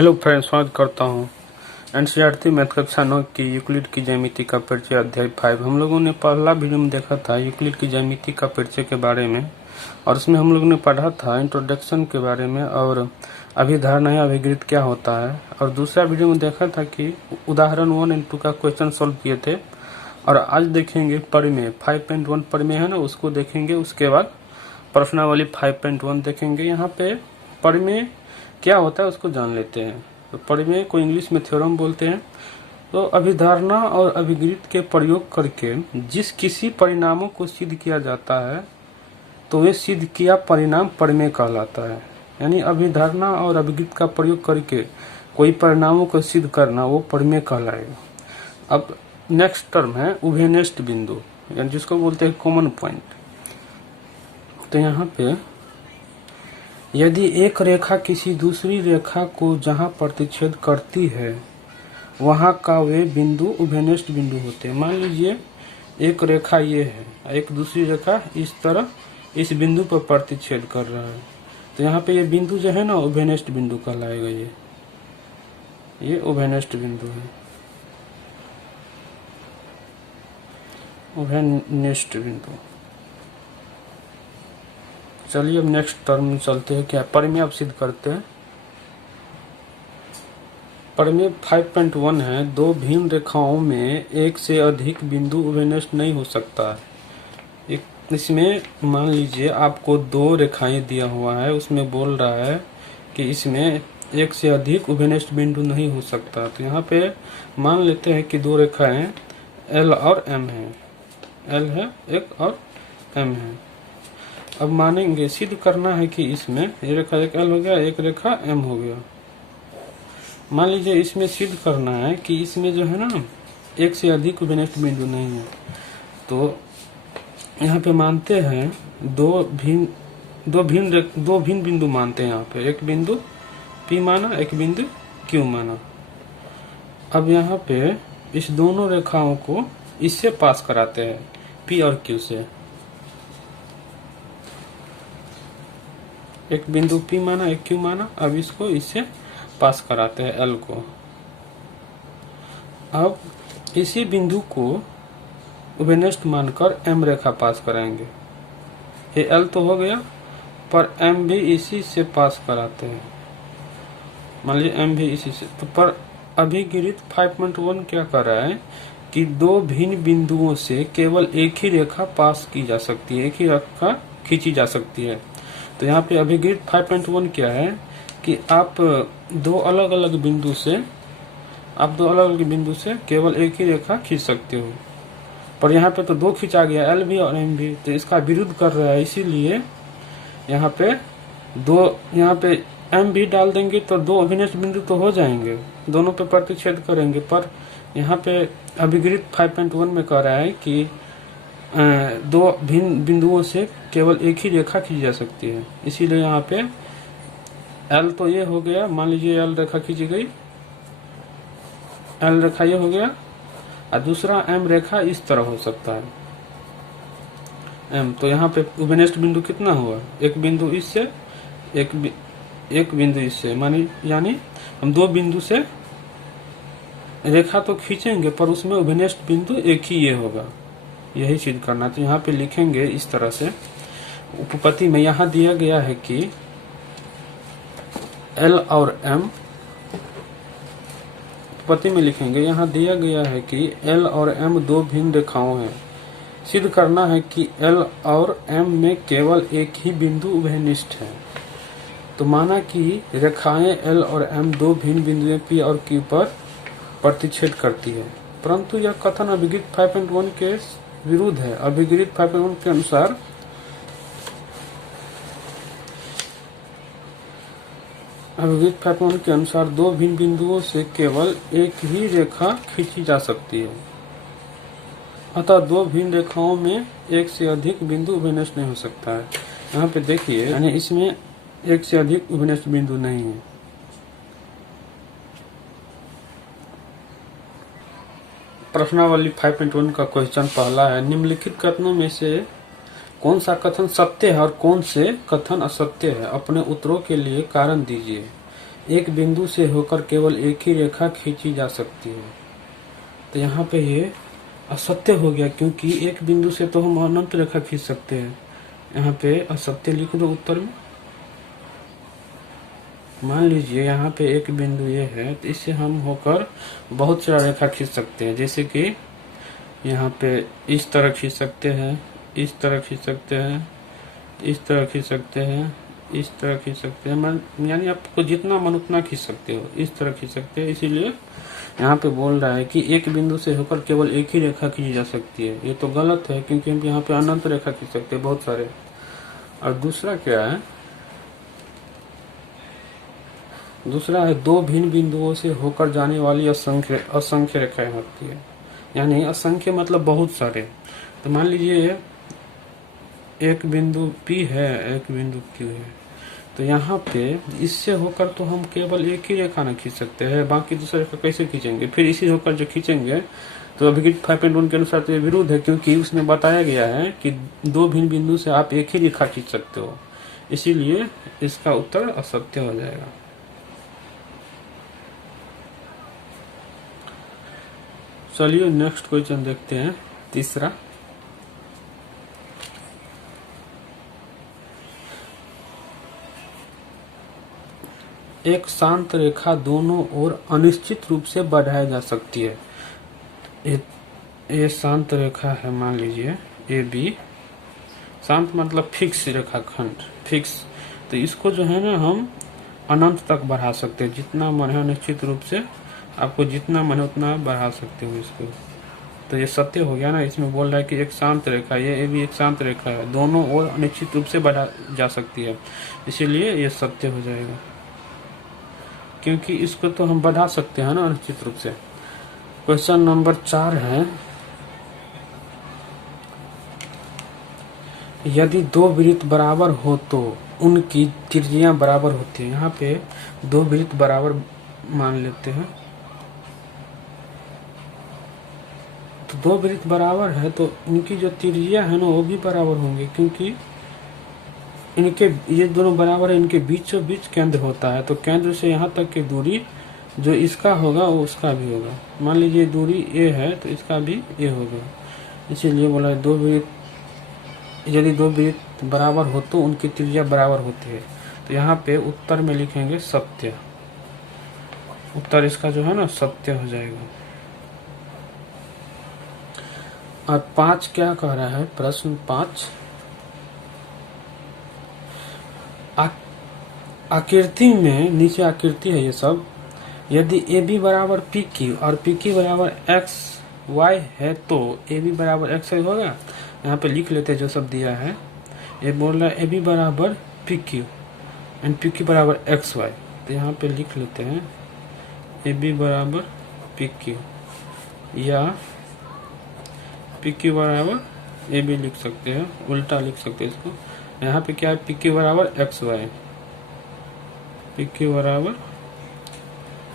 Hello friends, स्वागत करता हूँ एनसीईआरटी मैथ कक्षा 9 की यूक्लिड की ज्यामिति का परिचय अध्याय 5। हम लोगों ने पहला वीडियो में देखा था यूक्लिड की ज्यामिति का परिचय के बारे में, और उसमें हम लोगों ने पढ़ा था इंट्रोडक्शन के बारे में और अभिधारणा या अभिगृत क्या होता है। और दूसरा वीडियो में देखा था कि उदाहरण 1 और 2 का क्वेश्चन सॉल्व किए थे। और आज देखेंगे परिमेय 5.1 परिमेय है ना, उसको देखेंगे। उसके बाद प्रश्नावली 5.1 देखेंगे। यहाँ पे परिमेय क्या होता है उसको जान लेते हैं। तो परिमेय को इंग्लिश में थ्योरम बोलते हैं। तो अभिधारणा और अभिगृत के प्रयोग करके जिस किसी परिणामों को सिद्ध किया जाता है तो वे सिद्ध किया परिणाम परिमेय कहलाता है। यानी अभिधारणा और अभिगृत का प्रयोग करके कोई परिणामों को सिद्ध करना वो परिमेय कहलाएगा। अब नेक्स्ट टर्म है उभयनिष्ठ बिंदु, यानी जिसको बोलते हैं कॉमन पॉइंट। तो यहाँ पे यदि एक रेखा किसी दूसरी रेखा को जहां प्रतिच्छेद करती है वहां का वे बिंदु उभयनिष्ठ बिंदु होते हैं। मान लीजिए एक रेखा ये है, एक दूसरी रेखा इस तरह इस बिंदु पर प्रतिच्छेद कर रहा है, तो यहाँ पे ये बिंदु जो है ना उभयनिष्ठ बिंदु कहलाएगा। ये उभयनिष्ठ बिंदु है, उभयनिष्ठ बिंदु। चलिए अब नेक्स्ट टर्म में चलते हैं। क्या परिमेय अब सिद्ध करते हैं। परिमेय 5.1 है, दो भिन्न रेखाओं में एक से अधिक बिंदु उभयनिष्ठ नहीं हो सकता है। इसमें मान लीजिए आपको दो रेखाएं दिया हुआ है, उसमें बोल रहा है कि इसमें एक से अधिक उभयनिष्ठ बिंदु नहीं हो सकता। तो यहाँ पे मान लेते हैं कि दो रेखाएं L और M है, L है एक और M है। अब मानेंगे सिद्ध करना है कि इसमें ये रेखा एक L हो गया, एक रेखा M हो गया। मान लीजिए इसमें सिद्ध करना है कि इसमें जो है ना एक से अधिक उभयनिष्ठ बिंदु नहीं है। तो यहाँ पे मानते हैं दो भिन्न बिंदु मानते हैं। यहाँ पे एक बिंदु P माना, एक बिंदु Q माना। अब यहाँ पे इस दोनों रेखाओं को इससे पास कराते हैं, P और Q से। एक बिंदु P माना, एक Q माना। अब इसको इससे पास कराते हैं L को। अब इसी बिंदु को उभयनिष्ठ मानकर M रेखा पास कराएंगे। ये L तो हो गया, पर M भी इसी से पास कराते हैं। मान लीजिए M भी इसी से। तो पर अभिगृत 5.1 क्या कर रहा है कि दो भिन्न बिंदुओं से केवल एक ही रेखा पास की जा सकती है, एक ही रेखा खींची जा सकती है। तो यहाँ पे अभिगृत 5.1 क्या है कि आप दो अलग अलग बिंदु से केवल एक ही रेखा खींच सकते हो। पर यहाँ पे तो दो खींचा गया, L भी और M भी, तो इसका विरुद्ध कर रहा है। इसीलिए यहाँ पे M भी डाल देंगे तो दो अभिनिष्ठ बिंदु तो हो जाएंगे, दोनों पे प्रतिच्छेद करेंगे। पर यहाँ पे अभिगृत 5.1 में कह रहा है कि दो भिन्न बिंदुओं से केवल एक ही रेखा खींची जा सकती है। इसीलिए यहाँ पे L तो ये हो गया, मान लीजिए L रेखा खींची गई, L रेखा ये हो गया, और दूसरा M रेखा इस तरह हो सकता है M। तो यहाँ पे उभयनिष्ठ बिंदु कितना हुआ, एक बिंदु इससे एक बिंदु इससे, यानी हम दो बिंदु से रेखा तो खींचेंगे पर उसमें उभयनिष्ठ बिंदु एक ही ये होगा। यही सिद्ध करना। तो यहाँ पे लिखेंगे इस तरह से उपपत्ति में। यहाँ दिया गया है कि L और M, उपपत्ति में लिखेंगे यहाँ दिया गया है कि L और M दो भिन्न रेखाओं हैं। सिद्ध करना है कि L और M में केवल एक ही बिंदु उभयनिष्ठ है। तो माना कि रेखाएं L और M दो भिन्न बिंदुओं P और Q पर प्रतिच्छेद करती है, परंतु यह कथन अभिगृत 5.1 के विरुद्ध है। अभिगृत 5.1 के अनुसार दो भिन्न बिंदुओं से केवल एक ही रेखा खींची जा सकती है। अतः दो भिन्न रेखाओं में एक से अधिक बिंदु उभयनिष्ठ नहीं हो सकता है। यहाँ पे देखिए, यानी इसमें एक से अधिक उभयनिष्ठ बिंदु नहीं है। प्रश्नावली 5.1 का क्वेश्चन पहला है, निम्नलिखित कथनों में से कौन सा कथन सत्य है और कौन से कथन असत्य है, अपने उत्तरों के लिए कारण दीजिए। एक बिंदु से होकर केवल एक ही रेखा खींची जा सकती है। तो यहाँ पे ये असत्य हो गया, क्योंकि एक बिंदु से तो हम अनंत रेखा खींच सकते हैं। यहाँ पे असत्य लिख दो उत्तर में। मान लीजिए यहाँ पे एक बिंदु ये है, तो इससे हम होकर बहुत सारा रेखा खींच सकते हैं। जैसे कि यहाँ पे इस तरह खींच सकते हैं, इस तरह खींच सकते हैं, इस तरह खींच सकते हैं, इस तरह खींच सकते हैं। यानी आपको जितना मन उतना खींच सकते हो, इस तरह खींच सकते हैं। इसीलिए यहाँ पे बोल रहा है कि एक बिंदु से होकर केवल एक ही रेखा खींची जा सकती है। ये तो गलत है, क्योंकि हम यहाँ पे अनंत रेखा खींच सकते हैं, बहुत सारे। और दूसरा क्या है, दूसरा है दो भिन्न बिंदुओं से होकर जाने वाली असंख्य रेखाएं होती है। यानी असंख्य मतलब बहुत सारे। तो मान लीजिए एक बिंदु P है, एक बिंदु Q है, तो यहाँ पे इससे होकर तो हम केवल एक ही रेखा ना खींच सकते हैं, बाकी दूसरा रेखा कैसे खींचेंगे? फिर इसी होकर जो खींचेंगे तो अभिगीत 5.1 के अनुसार तो ये विरुद्ध है, क्योंकि उसमें बताया गया है कि दो भिन्न बिंदु से आप एक ही रेखा खींच सकते हो। इसीलिए इसका उत्तर असत्य हो जाएगा। चलिए नेक्स्ट क्वेश्चन देखते हैं, तीसरा। एक शांत रेखा दोनों ओर अनिश्चित रूप से बढ़ाई जा सकती है। ये शांत रेखा है, मान लीजिए ए बी। शांत मतलब फिक्स रेखाखंड, फिक्स। तो इसको जो है ना हम अनंत तक बढ़ा सकते हैं, जितना मन है। निश्चित रूप से आपको जितना मन है उतना बढ़ा सकते हो इसको। तो ये सत्य हो गया ना। इसमें बोल रहा है कि एक शांत रेखा, ये भी एक शांत रेखा है, दोनों ओर अनिश्चित रूप से बढ़ा जा सकती है, इसीलिए ये सत्य हो जाएगा। क्योंकि इसको तो हम बढ़ा सकते हैं ना अनिश्चित रूप से। क्वेश्चन नंबर 4 है, यदि दो वृत्त बराबर हो तो उनकी त्रिज्या बराबर होती है। यहाँ पे दो वृत्त बराबर मान लेते हैं, तो दो वृत्त बराबर है तो इनकी जो त्रिज्या है ना वो भी बराबर होंगे, क्योंकि इनके ये दोनों बराबर है, इनके बीचों बीच केंद्र होता है। तो केंद्र से यहाँ तक की दूरी जो इसका होगा वो उसका भी होगा। मान लीजिए दूरी a है तो इसका भी a होगा। इसीलिए बोला दो वृत्त, यदि दो वृत्त बराबर हो तो उनकी त्रिज्या बराबर होती है। तो यहाँ पे उत्तर में लिखेंगे सत्य। उत्तर इसका जो है ना सत्य हो जाएगा। और 5 क्या कह रहा है, प्रश्न 5, आकृति में, नीचे आकृति है ये सब, यदि ए बी बराबर पी क्यू और पी क्यू बराबर एक्स वाई है तो ए बी बराबर एक्स वाई होगा। यहाँ पे लिख लेते हैं जो सब दिया है। ये बोल रहा है ए बी बराबर P Q and P Q बराबर एक्स वाई। तो यहाँ पे लिख लेते हैं ए बी बराबर पी क्यू, या पी क्यू बराबर ए बी लिख सकते हैं, उल्टा लिख सकते हैं इसको। यहाँ पे क्या है, पी क्यू बराबर एक्स वाई, पी क्यू बराबर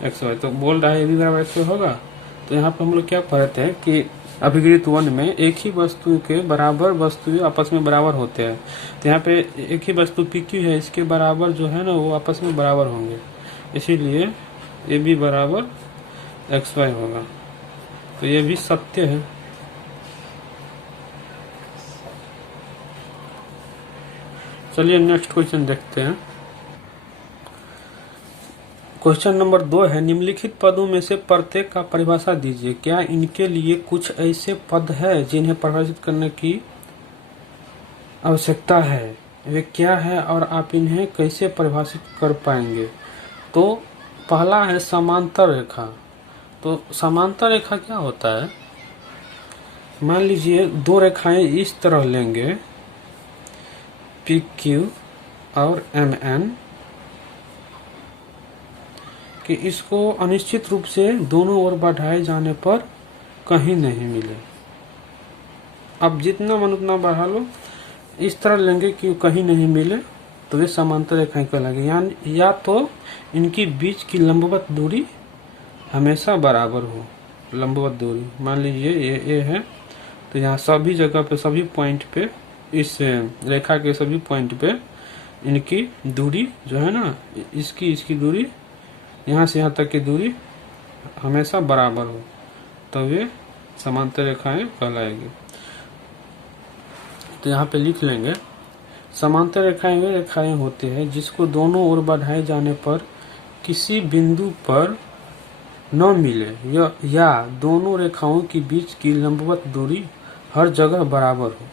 एक्स वाई। तो बोल रहा है ए बी बराबर एक्स वाई होगा। तो यहाँ पे हम लोग क्या पढ़ते हैं कि अभिगृत 1 में एक ही वस्तु के बराबर वस्तु आपस में बराबर होते हैं। तो यहाँ पे एक ही वस्तु पी क्यू है, इसके बराबर जो है ना वो आपस में बराबर होंगे, इसीलिए ए बी बराबर एक्स वाई होगा। तो ये भी सत्य है। चलिए नेक्स्ट क्वेश्चन देखते हैं। क्वेश्चन नंबर 2 है, निम्नलिखित पदों में से प्रत्येक का परिभाषा दीजिए। क्या इनके लिए कुछ ऐसे पद है जिन्हें परिभाषित करने की आवश्यकता है? वे क्या है और आप इन्हें कैसे परिभाषित कर पाएंगे? तो पहला है समांतर रेखा। तो समांतर रेखा क्या होता है, मान लीजिए दो रेखाएं इस तरह लेंगे, पी क्यू और एम एन, कि इसको अनिश्चित रूप से दोनों ओर बढ़ाए जाने पर कहीं नहीं मिले। अब जितना मन उतना बढ़ा लो, इस तरह लेंगे कि कहीं नहीं मिले तो वे समांतर रेखाएं कहलाएंगे। यानी या तो इनकी बीच की लंबवत दूरी हमेशा बराबर हो, लंबवत दूरी। मान लीजिए ये ए है, तो यहाँ सभी जगह पे, सभी पॉइंट पे, इस रेखा के सभी पॉइंट पे इनकी दूरी जो है ना, इसकी दूरी यहाँ से यहाँ तक की दूरी हमेशा बराबर हो, तो वे समांतर रेखाएं कहलाएगी। तो यहाँ पे लिख लेंगे, समांतर रेखाएं वे रेखाएं होती है जिसको दोनों ओर बढ़ाए जाने पर किसी बिंदु पर न मिले या दोनों रेखाओं के बीच की लंबवत दूरी हर जगह बराबर हो,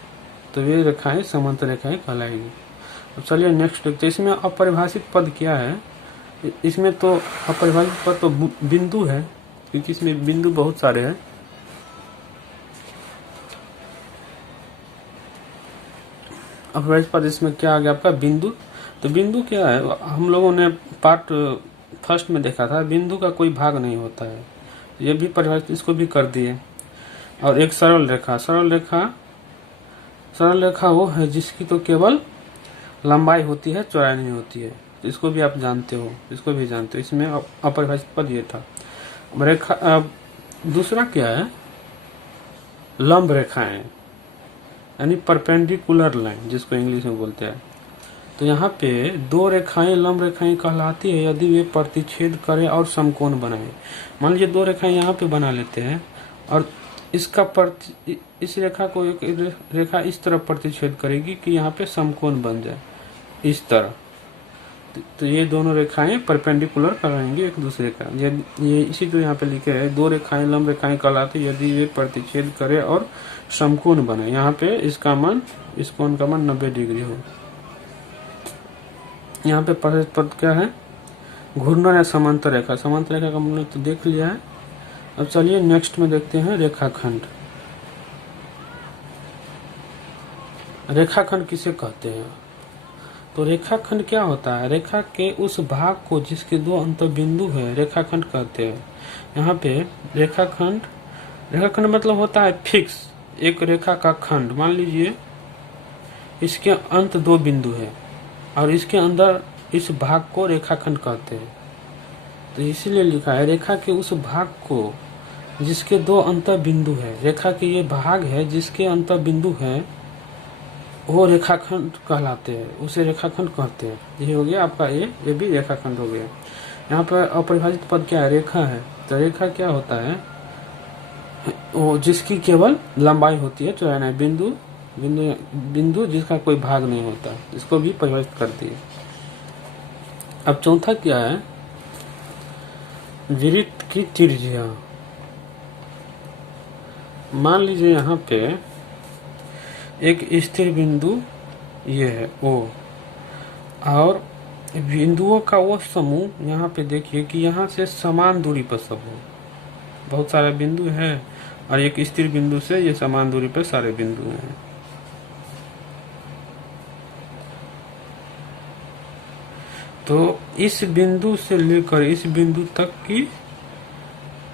तो वे रेखाएं समांतर रेखाएं कहलाएगी। तो चलिए नेक्स्ट देखते हैं। इसमें अपरिभाषित पद क्या है? इसमें तो अपरिभाषित पद तो बिंदु है, क्योंकि इसमें बिंदु बहुत सारे हैं। अपरिभाषित पद इसमें क्या आ गया आपका? बिंदु। तो बिंदु क्या है? हम लोगों ने पार्ट फर्स्ट में देखा था, बिंदु का कोई भाग नहीं होता है, ये भी परिभाषित, इसको भी कर दिए। और एक सरल रेखा, सरल रेखा वो है जिसकी तो केवल लंबाई होती है, चौड़ाई नहीं होती है। इसको भी आप जानते हो, इसको भी जानते हो। इसमें अपरिभाषित पद ये था। रेखा दूसरा क्या है? लंब रेखाएं, यानी परपेंडिकुलर लाइन, जिसको इंग्लिश में बोलते हैं। तो यहाँ पे दो रेखाएं लंब रेखाएं कहलाती है यदि वे प्रतिच्छेद करें और समकोण बनाए। मान लीजिए दो रेखाएं यहाँ पे बना लेते हैं और इस रेखा को एक रेखा इस तरह प्रतिच्छेद करेगी कि यहाँ पे समकोण बन जाए, इस तरह। तो ये दोनों रेखाएं परपेंडिकुलर कहलाएंगी एक दूसरे का। ये इसी तो यहाँ पे लिखे है, दो रेखाएं लंब रेखाएं कहलाती यदि वे प्रतिच्छेद करे और समकोण बने। यहाँ पे इसका मान, इस कोण का मान 90 डिग्री हो। यहाँ पे परिभाषित पद क्या है? घूर्णन या समांतर रेखा। समांतर रेखा का हमने तो देख लिया है। अब चलिए नेक्स्ट में देखते हैं रेखाखंड। रेखाखंड किसे कहते हैं? तो रेखाखंड क्या होता है? रेखा के उस भाग को जिसके दो अंतर बिंदु है रेखाखंड कहते हैं। यहाँ पे रेखाखंड मतलब होता है फिक्स, एक रेखा का खंड। मान लीजिए इसके अंत दो बिंदु है और इसके अंदर इस भाग को रेखाखंड कहते हैं। तो इसीलिए लिखा है रेखा के उस भाग को जिसके दो अंतर बिंदु है। रेखा के ये भाग है जिसके अंतर बिंदु है, वो रेखाखंड कहलाते हैं, उसे रेखाखंड कहते हैं। ये हो गया आपका, ये भी रेखाखंड हो गया। यहाँ पर अपरिभाषित पद क्या है? रेखा है। तो रेखा क्या होता है? वो जिसकी केवल लंबाई होती है, चौड़ाई नहीं। बिंदु जिसका कोई भाग नहीं होता, इसको भी परिभाषित करती है। अब चौथा क्या है? वृत्त की त्रिज्या। मान लीजिए यहाँ पे एक स्थिर बिंदु ये है O, और बिंदुओं का वो समूह यहाँ पे देखिए कि यहाँ से समान दूरी पर सब हो। बहुत सारे बिंदु है और एक स्थिर बिंदु से ये समान दूरी पर सारे बिंदु हैं। तो इस बिंदु से लेकर इस बिंदु तक की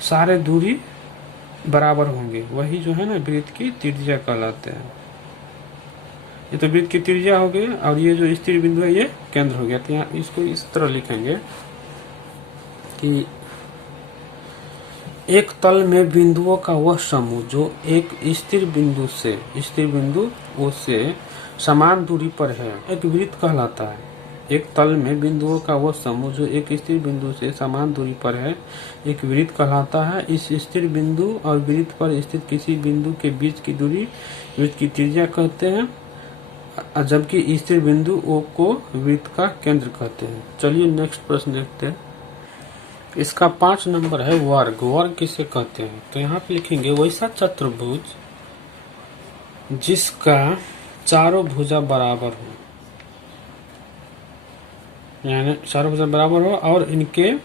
सारे दूरी बराबर होंगे, वही जो है ना वृत्त की त्रिज्या कहलाते हैं। ये तो वृत्त की त्रिज्या हो गई और ये जो स्थिर बिंदु है ये केंद्र हो गया। तो यहाँ इसको इस तरह लिखेंगे कि एक तल में बिंदुओं का वह समूह जो एक स्थिर बिंदु O से समान दूरी पर है, एक वृत्त कहलाता है। एक तल में बिंदुओं का वह समूह जो एक स्थिर बिंदु से समान दूरी पर है, एक वृत्त कहलाता है। इस स्थिर बिंदु और वृत्त पर स्थित किसी बिंदु के बीच की दूरी वृत्त की त्रिज्या कहते हैं, जबकि स्थिर बिंदु O को वृत्त का केंद्र कहते हैं। चलिए नेक्स्ट प्रश्न देखते हैं। इसका 5 नंबर है वर्ग। वर्ग किसे कहते हैं? तो यहाँ पे लिखेंगे वैसा चतुर्भुज जिसका चारों भुजा बराबर हो, यानी चारों भुजा बराबर हो और इनके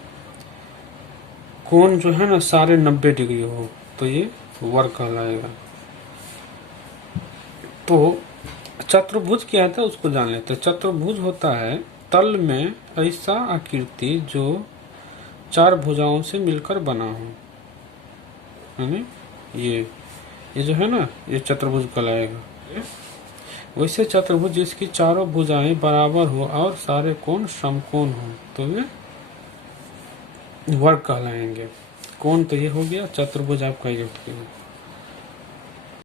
कोण जो है ना सारे 90 डिग्री हो, तो ये वर्ग कहलाएगा। तो चतुर्भुज क्या है उसको जान लेते हैं। चतुर्भुज होता है तल में ऐसा आकृति जो 4 भुजाओं से मिलकर बना हो, यानी ये जो है ना ये चतुर्भुज कहलाएगा। वैसे चतुर्भुज जिसकी चारों भुजाएं बराबर हो और सारे कोण समकोण हो, तो वे वर्ग कहलाएंगे। कोण तो ये हो गया, चतुर्भुज आपका ये हो गया।